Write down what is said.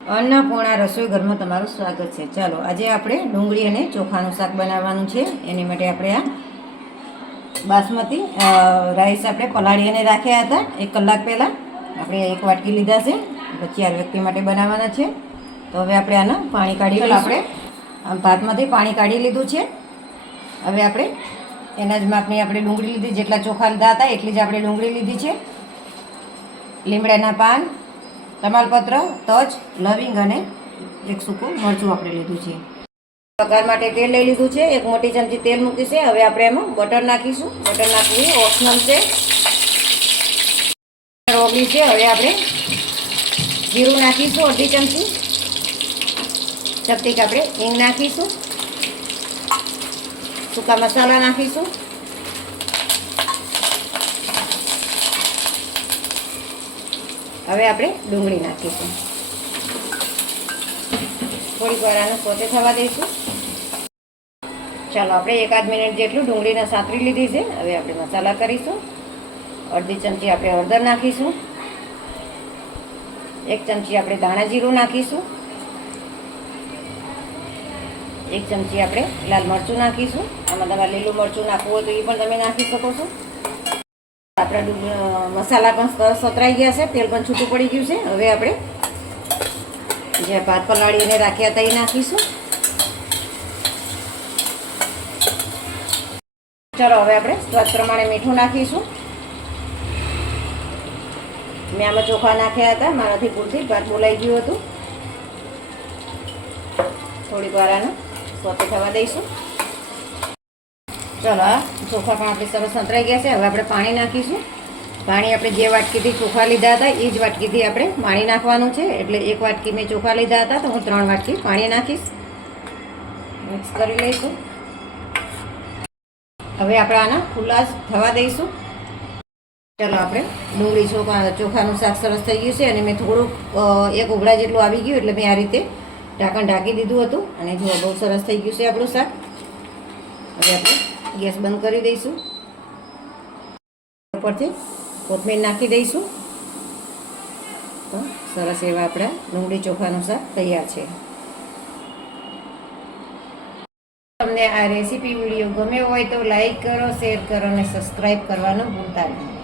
અન્નપૂર્ણા રસોઈ ઘરમાં તમારું સ્વાગત છે. ચાલો આજે આપણે ડુંગળી અને ચોખાનું શાક બનાવવાનું છે. એની માટે આપણે આ બાસમતી રાઈસ આપણે પલાળીને રાખ્યા હતા. એક કલાક પહેલાં આપણે એક વાટકી લીધા છે. પછી ચાર વ્યક્તિ માટે બનાવવાના છે. તો હવે આપણે આના પાણી કાઢી આપણે ભાતમાંથી પાણી કાઢી લીધું છે. હવે આપણે એના જ માપની આપણે ડુંગળી લીધી. જેટલા ચોખા લીધા હતા એટલી જ આપણે ડુંગળી લીધી છે. લીમડાના પાન તમાલપત્ર તજ, લવિંગ અને એક સૂકું મરચું આપણે લીધું છે. વઘાર માટે તેલ લઈ લીધું છે, એક મોટી ચમચી તેલ મૂકી છે. હવે આપણે એમાં બટર નાખીશું. બટર નાખવું ઓપ્શનલ છે. ઓગળી છે, હવે આપણે જીરું નાખીશું અડધી ચમચી. ચપટીક આપણે હિંગ નાખીશું. સૂકા મસાલા નાખીશું. હવે આપણે ડુંગળી નાખીશું. થોડીક વાર આને પોતે થવા દઈશું. ચાલો, આપણે એકાદ મિનિટ જેટલું ડુંગળીને સાતરી લીધી છે. હવે આપણે મસાલા કરીશું. અડધી ચમચી આપણે હળદર નાખીશું. એક ચમચી આપણે ધાણા જીરું નાખીશું. એક ચમચી આપણે લાલ મરચું નાખીશું. આમાં તમારે લીલું મરચું નાખવું હોય તો એ પણ તમે નાખી શકો છો. આપણા મસાલા પણ સતરાઈ ગયા છે, તેલ પણ છૂટું પડી ગયું છે. હવે આપણે જે ભાત પલાળીને રાખ્યા હતા એ નાખીશું. ચલો, હવે આપણે સ્વાદ પ્રમાણે મીઠું નાખીશું. મેં આમાં ચોખા નાખ્યા હતા, મારાથી પૂરથી ભાત બોલાઈ ગયું હતું. થોડીક વાર આને સોતે થવા દઈશું. ચલો આ ચોખા પણ આપણે સરસ સંતરાઈ ગયા છે. હવે આપણે પાણી નાખીશું. પાણી આપણે જે વાટકીથી ચોખા લીધા હતા એ જ વાટકીથી આપણે પાણી નાખવાનું છે. એટલે એક વાટકી મેં ચોખા લીધા હતા, તો હું ત્રણ વાટકી પાણી નાખીશ. મિક્સ કરી લઈશું. હવે આપણે આના ખુલ્લા થવા દઈશું. ચાલો, આપણે ડુંગળી ચોખા, ચોખાનું શાક સરસ થઈ ગયું છે. અને મેં થોડુંક એક ઉઘડા જેટલું આવી ગયું એટલે મેં આ રીતે ઢાંકણ ઢાંકી દીધું હતું. અને જો બહુ સરસ થઈ ગયું છે આપણું શાક. હવે આપણે ગેસ બંધ કરી દઈશું. ઉપરથી કોથમીર નાખી દઈશું. તો સરસ એવા આપણા ડુંગળી ચોખાનું શાક તૈયાર છે. તમને આ રેસીપી વીડિયો ગમ્યો હોય તો લાઈક કરો, શેર કરો અને સબસ્ક્રાઈબ કરવાનું ભૂલતા નહીં.